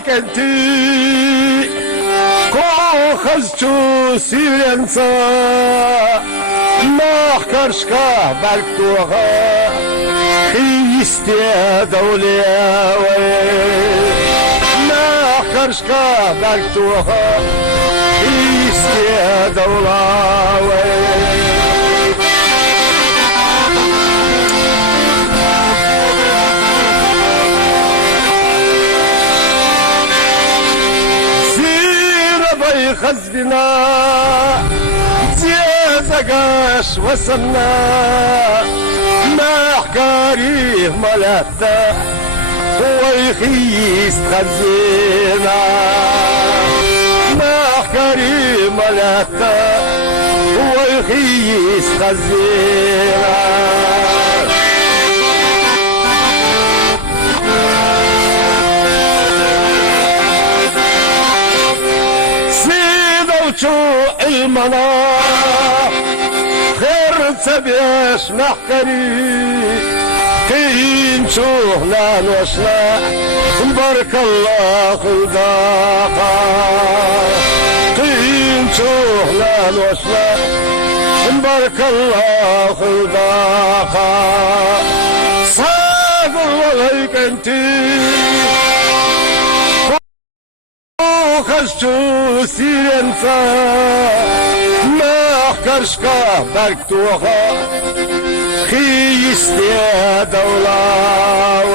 kenti Kochazcu silenca Nahkarshka barktuha Христе дауляwe Nahkarshka barktuha Христе daulawe خزبنا زيزقاش وصلنا ما حكاريه ملاتا هو يخيس خزينا ما حكاريه ملاتا هو يخيس خزينا المنا خير تبيش محكري كين شوهنا نوشنا بارك الله خلداقا كين شوهنا نوشنا بارك الله خلداقا صاغر عليك انتي خشتو سيرنسا ما حكرشكا بركتوها خيستي دولاوي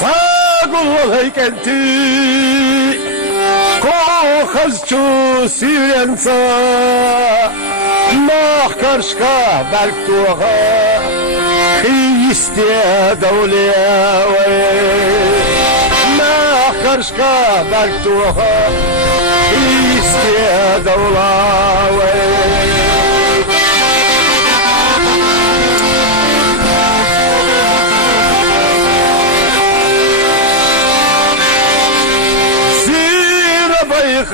صاقوا عليك انتي خزچو سیرنسا ناخکرشکا برکتوها خیستی دولیوی ناخکرشکا برکتوها خیستی دولاوی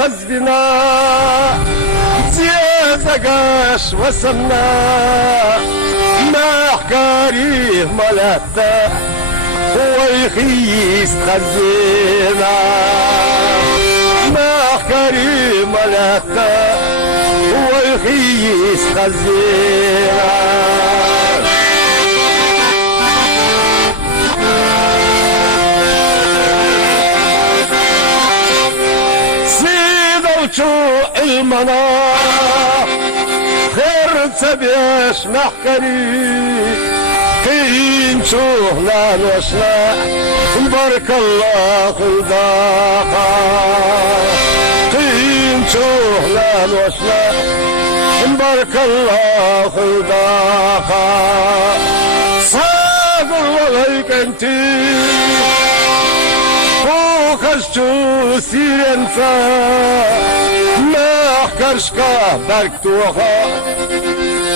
خزبنا زيزقاش وصلنا ما حكاريه ملاتا هو يخيس خزينا ما حكاريه ملاتا هو يخيس خزينا المنا خير تبيش محكري كين شوهنا نوشنا بارك الله خلداقا كين شوهنا نوشنا بارك الله خلداقا صابر عليك انتي خشتو سيرنسا ما حكرشكا بركتوها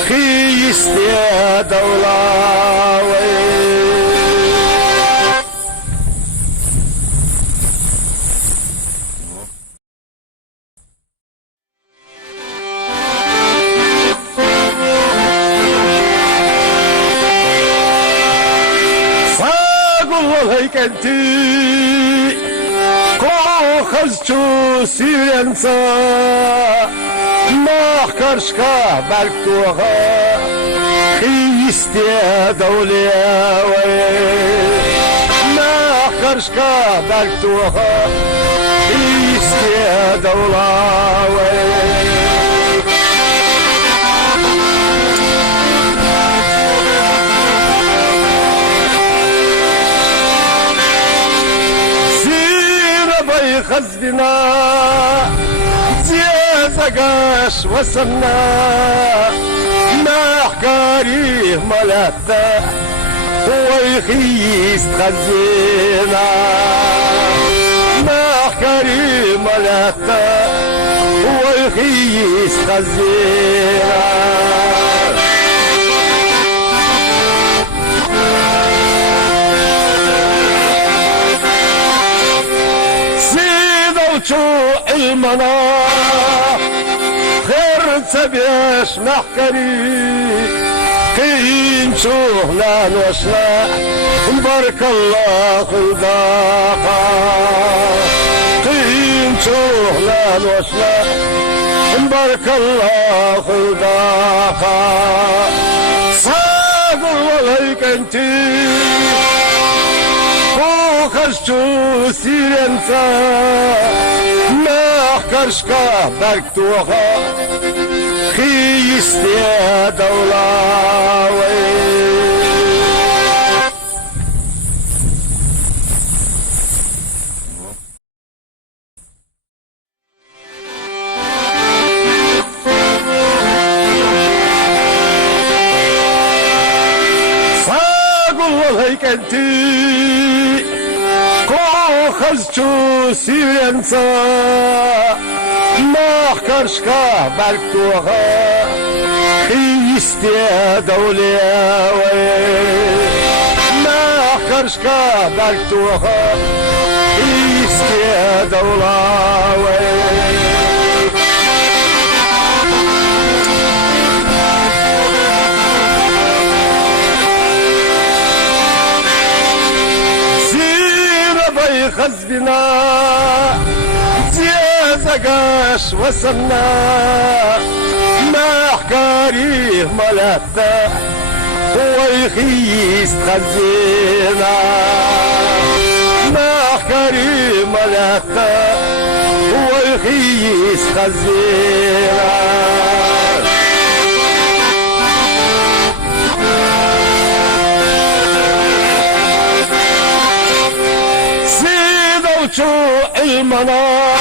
خيستي دولاوي صاقوا عليك انتي خزچو سیرنسا ناخکرشکا برکتوها خیستی دولیوی ناخکرشکا برکتوها خیستی دولاوی خزبنا زيزقاش وصلنا ما حكاريه ملاتا هو يخيس خزينا ما حكاريه ملاتا هو يخيس خزينا تبيش محكري قين شوهنا نوشنا بارك الله خلداقا قين شوهنا نوشنا بارك الله خلداقا صادر عليك انتي وخشتو سيرنسا ما احكرشكا بركتوها خيستي دولاوي هيك انتي كو خزتو سيرنسا ما احكرشكا بركتوها خيستي دولياوي ما احكرشكا بركتوها خيستي دولاوي خزبنا زيزقاش وصلنا ما حكاريه ملتا هو يخيس خزينا ما حكاريه ملتا هو يخيس خزينا شو علمنا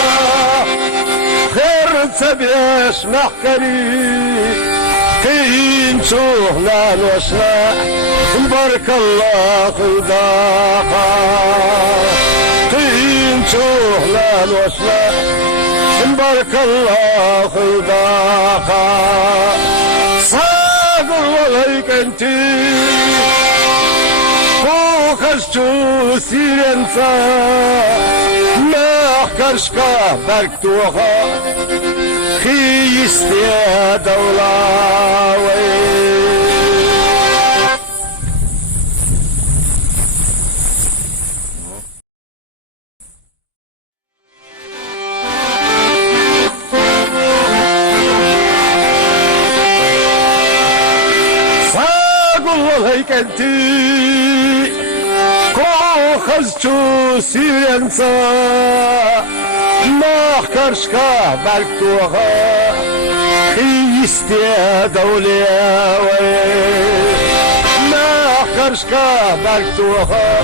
خير تبيش محكري قين شوهنا نوشنا بارك الله خلداقا قين شوهنا نوشنا بارك الله خلداقا صادر عليك انتي وخشتو سيرنسا ما احكرشكا بركتوها خيستي دولاوي صاقوا هيك انتي خزتو سيرنسا ما احكرشكا بركتوها خيستي دولياوي ما احكرشكا بركتوها